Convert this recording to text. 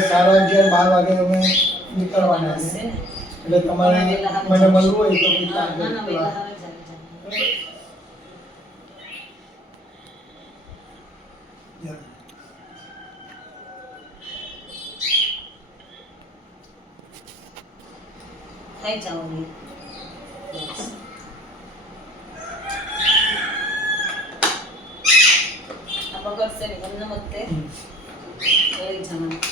કાલે 11:30 વાગે અમે નીકળવાના છે એટલે તમારે મને મળવું હોય તો થઈ જાઓ ને આ બગડ સે ને મત તે એ જમા